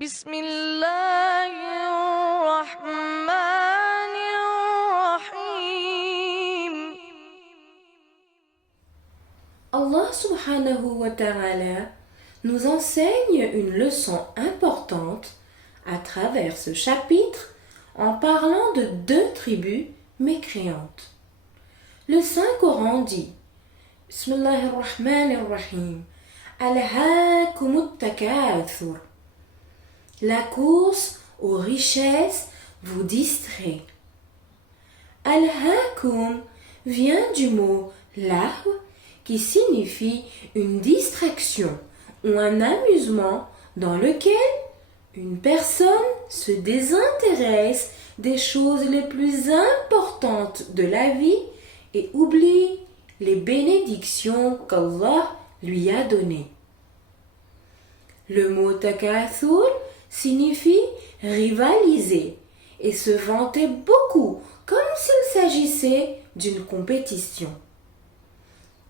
بسم الله الرحمن الرحيم. Allah subhanahu wa ta'ala nous enseigne une leçon importante à travers ce chapitre en parlant de deux tribus mécréantes. Le Saint-Coran dit Bismillahirrahmanirrahim Alhaakumut takathur. La course aux richesses vous distrait. Al-Hakum vient du mot lahw qui signifie une distraction ou un amusement dans lequel une personne se désintéresse des choses les plus importantes de la vie et oublie les bénédictions qu'Allah lui a données. Le mot takathur signifie rivaliser et se vanter beaucoup comme s'il s'agissait d'une compétition.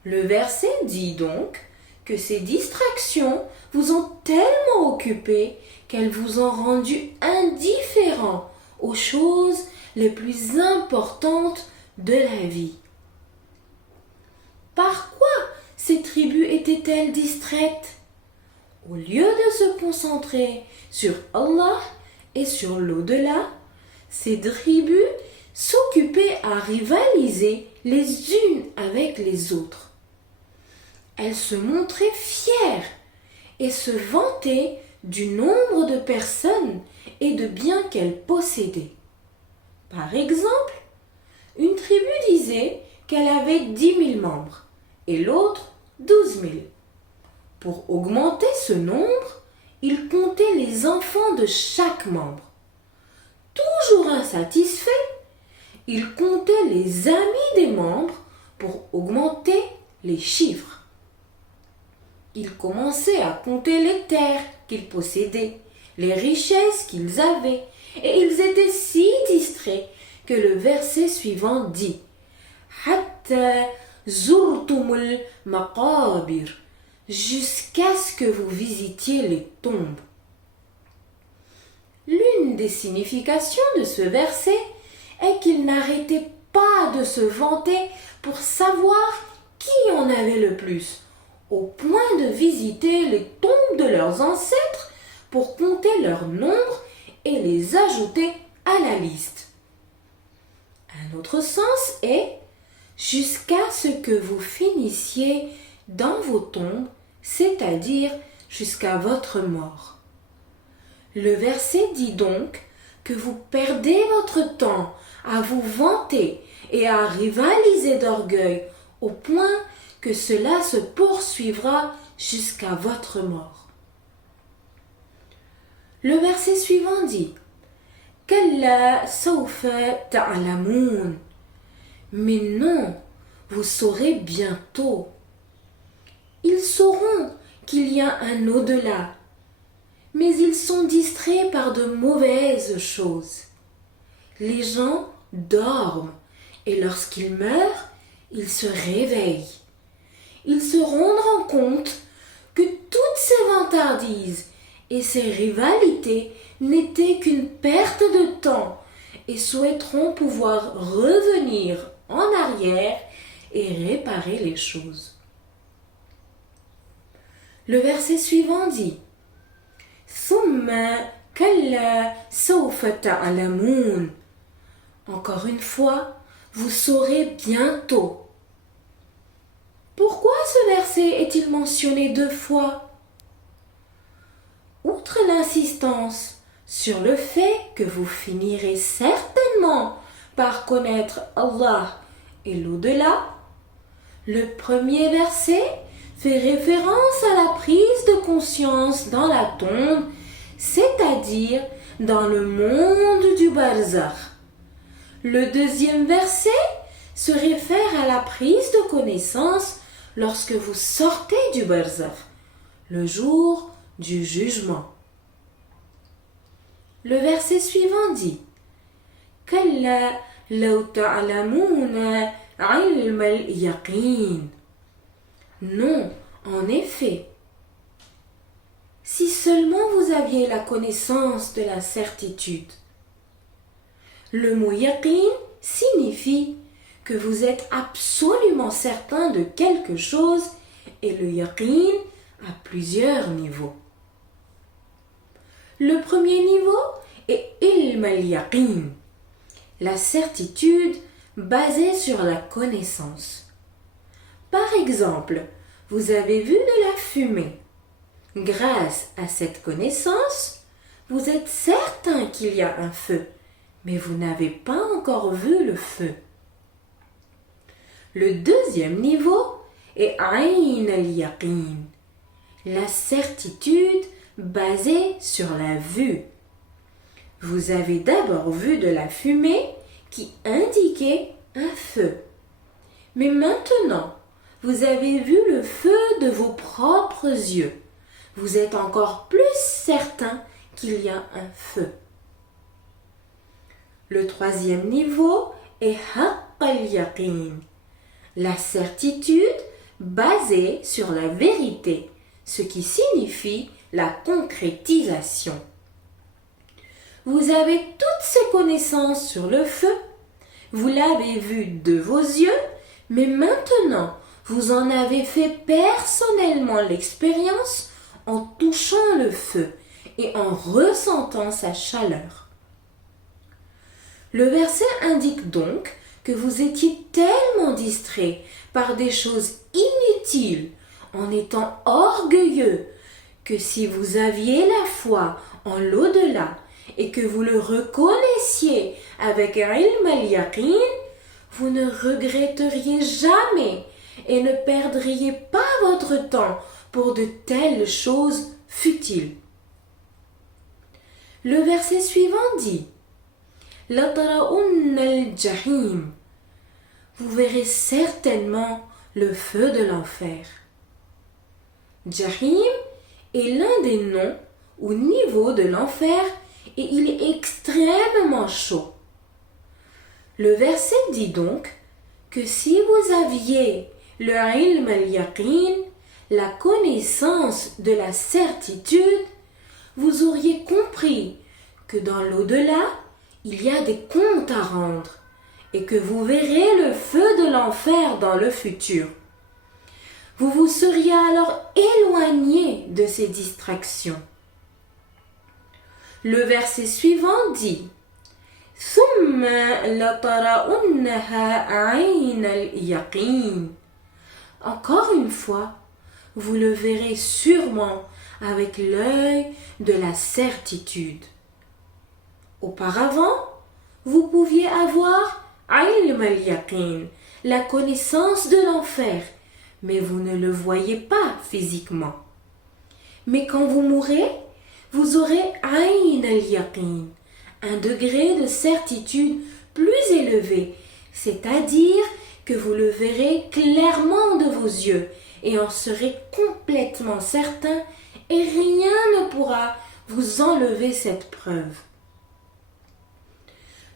Le verset dit donc que ces distractions vous ont tellement occupé qu'elles vous ont rendu indifférent aux choses les plus importantes de la vie. Par quoi ces tribus étaient-elles distraites? Au lieu de se concentrer sur Allah et sur l'au-delà, ces tribus s'occupaient à rivaliser les unes avec les autres. Elles se montraient fières et se vantaient du nombre de personnes et de biens qu'elles possédaient. Par exemple, une tribu disait qu'elle avait 10 000 membres et l'autre 12 000. Pour augmenter ce nombre, ils comptaient les enfants de chaque membre. Toujours insatisfaits, ils comptaient les amis des membres pour augmenter les chiffres. Ils commençaient à compter les terres qu'ils possédaient, les richesses qu'ils avaient, et ils étaient si distraits que le verset suivant dit « Hatta zurtumul maqabir » jusqu'à ce que vous visitiez les tombes. L'une des significations de ce verset est qu'ils n'arrêtaient pas de se vanter pour savoir qui en avait le plus, au point de visiter les tombes de leurs ancêtres pour compter leur nombre et les ajouter à la liste. Un autre sens est jusqu'à ce que vous finissiez dans vos tombes, c'est-à-dire jusqu'à votre mort. Le verset dit donc que vous perdez votre temps à vous vanter et à rivaliser d'orgueil au point que cela se poursuivra jusqu'à votre mort. Le verset suivant dit Kalla sawfa ta'lamun. Mais non, vous saurez bientôt. Ils sauront qu'il y a un au-delà, mais ils sont distraits par de mauvaises choses. Les gens dorment et lorsqu'ils meurent, ils se réveillent. Ils se rendront compte que toutes ces vantardises et ces rivalités n'étaient qu'une perte de temps et souhaiteront pouvoir revenir en arrière et réparer les choses. Le verset suivant dit Thumma kalla sawfa ta'lamun. Encore une fois, vous saurez bientôt. Pourquoi ce verset est-il mentionné 2 fois? Outre l'insistance sur le fait que vous finirez certainement par connaître Allah et l'au-delà, le premier verset fait référence à la prise de conscience dans la tombe, c'est-à-dire dans le monde du barzakh. Le deuxième verset se réfère à la prise de connaissance lorsque vous sortez du barzakh, le jour du jugement. Le verset suivant dit Kalla law ta'lamuna 'ilma al-yaqin. Non, en effet, Si seulement vous aviez la connaissance de la certitude. Le mot yaqin signifie que vous êtes absolument certain de quelque chose et le yaqin a plusieurs niveaux. Le premier niveau est ilm al-yaqin, la certitude basée sur la connaissance. Par exemple, vous avez vu de la fumée. Grâce à cette connaissance, vous êtes certain qu'il y a un feu, mais vous n'avez pas encore vu le feu. Le deuxième niveau est ayn al-yaqin, la certitude basée sur la vue. Vous avez d'abord vu de la fumée qui indiquait un feu. Mais maintenant, vous avez vu le feu de vos propres yeux. Vous êtes encore plus certain qu'il y a un feu. Le troisième niveau est haqq al-yaqin, la certitude basée sur la vérité, ce qui signifie la concrétisation. Vous avez toutes ces connaissances sur le feu, vous l'avez vu de vos yeux, mais maintenant vous en avez fait personnellement l'expérience en touchant le feu et en ressentant sa chaleur. Le verset indique donc que vous étiez tellement distrait par des choses inutiles en étant orgueilleux que si vous aviez la foi en l'au-delà et que vous le reconnaissiez avec ilm al-yaqin, vous ne regretteriez jamais et ne perdriez pas votre temps pour de telles choses futiles. Le verset suivant dit لَتَرَوُنَّ الْجَحِيمَ. Vous verrez certainement le feu de l'enfer. Jahim est l'un des noms ou niveaux de l'enfer et il est extrêmement chaud. Le verset dit donc que si vous aviez le ilm al-yaqin, la connaissance de la certitude, vous auriez compris que dans l'au-delà, il y a des comptes à rendre et que vous verrez le feu de l'enfer dans le futur. Vous vous seriez alors éloigné de ces distractions. Le verset suivant dit ثُمَّ لَتَرَوُنَّهَا عَيْنَ الْيَقِينِ. Encore une fois, vous le verrez sûrement avec l'œil de la certitude. Auparavant, vous pouviez avoir ilm al-yaqin, la connaissance de l'enfer, mais vous ne le voyez pas physiquement. Mais quand vous mourrez, vous aurez ayn al-yaqin, un degré de certitude plus élevé, c'est-à-dire que vous le verrez clairement de vos yeux et en serez complètement certain et rien ne pourra vous enlever cette preuve.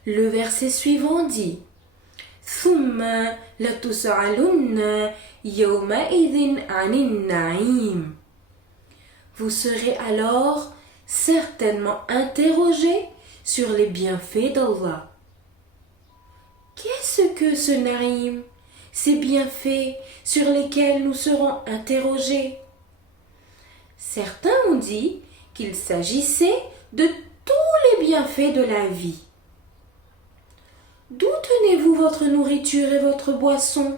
Le verset suivant dit ثُمَّ لَتُسْأَلُنَّ يَوْمَئِذٍ عَنِ النَّعِيمِ. Vous serez alors certainement interrogé sur les bienfaits d'Allah. Qu'est-ce que ce naïm, ces bienfaits sur lesquels nous serons interrogés? Certains ont dit qu'il s'agissait de tous les bienfaits de la vie. D'où tenez-vous votre nourriture et votre boisson?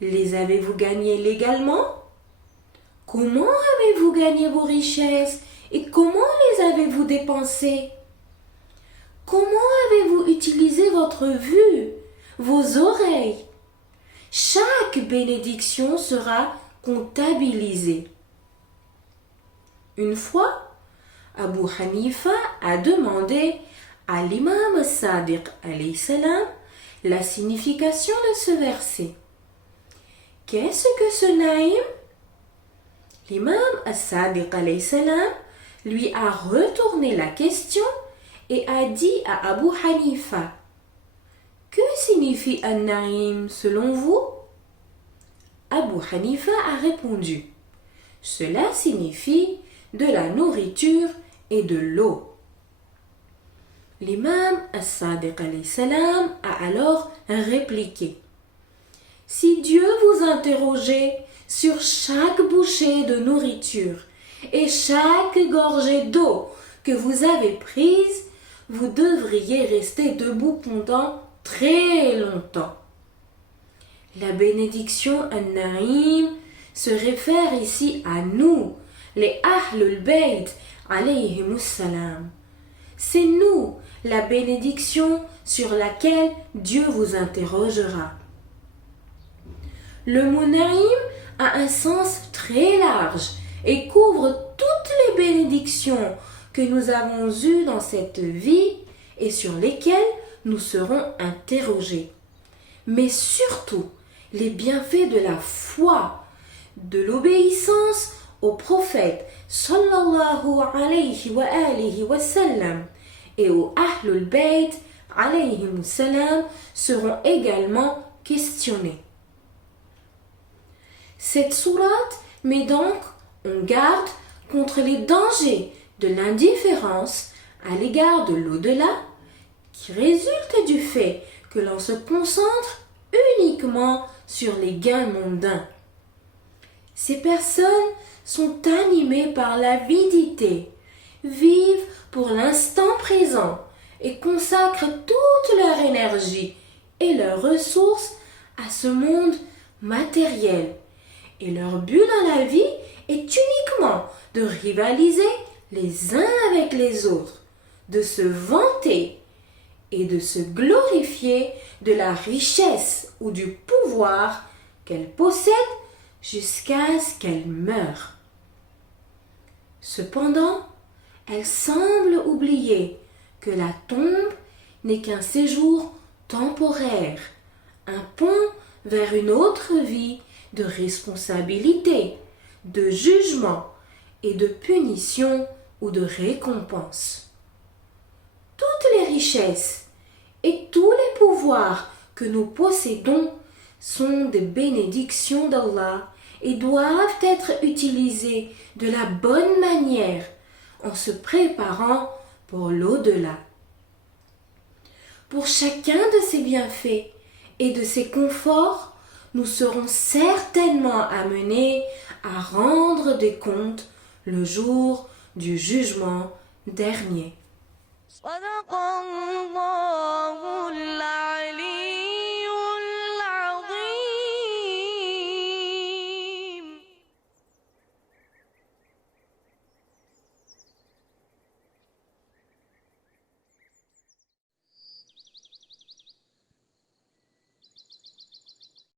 Les avez-vous gagnés légalement? Comment avez-vous gagné vos richesses et comment les avez-vous dépensées? Comment avez-vous utilisé votre vue, vos oreilles? Chaque bénédiction sera comptabilisée. Une fois, Abu Hanifa a demandé à l'imam As-Sadiq alayhi salam la signification de ce verset. Qu'est-ce que ce naïm? L'imam As-Sadiq alayhi salam lui a retourné la question et a dit à Abu Hanifa: que signifie an-naïm selon vous? Abu Hanifa a répondu: cela signifie de la nourriture et de l'eau. L'imam As-Sadiq alayhi salam a alors répliqué: si Dieu vous interrogeait sur chaque bouchée de nourriture et chaque gorgée d'eau que vous avez prise, vous devriez rester debout pendant très longtemps. La bénédiction An-Naïm se réfère ici à nous, les Ahlul Bayt alayhimus salam. C'est nous, la bénédiction sur laquelle Dieu vous interrogera. Le mot Naïm a un sens très large et couvre toutes les bénédictions que nous avons eues dans cette vie et sur lesquelles nous serons interrogés. Mais surtout, les bienfaits de la foi, de l'obéissance au prophète sallallahu alayhi wa sallam et aux Ahlul Bayt alayhimus salam seront également questionnés. Cette sourate met donc en garde contre les dangers de l'indifférence à l'égard de l'au-delà qui résulte du fait que l'on se concentre uniquement sur les gains mondains. Ces personnes sont animées par l'avidité, vivent pour l'instant présent et consacrent toute leur énergie et leurs ressources à ce monde matériel. Et leur but dans la vie est uniquement de rivaliser les uns avec les autres, de se vanter et de se glorifier de la richesse ou du pouvoir qu'elles possèdent jusqu'à ce qu'elles meurent. Cependant, elles semblent oublier que la tombe n'est qu'un séjour temporaire, un pont vers une autre vie de responsabilité, de jugement et de punition ou de récompense. Toutes les richesses et tous les pouvoirs que nous possédons sont des bénédictions d'Allah et doivent être utilisés de la bonne manière en se préparant pour l'au-delà. Pour chacun de ces bienfaits et de ces conforts, nous serons certainement amenés à rendre des comptes le jour du jugement dernier.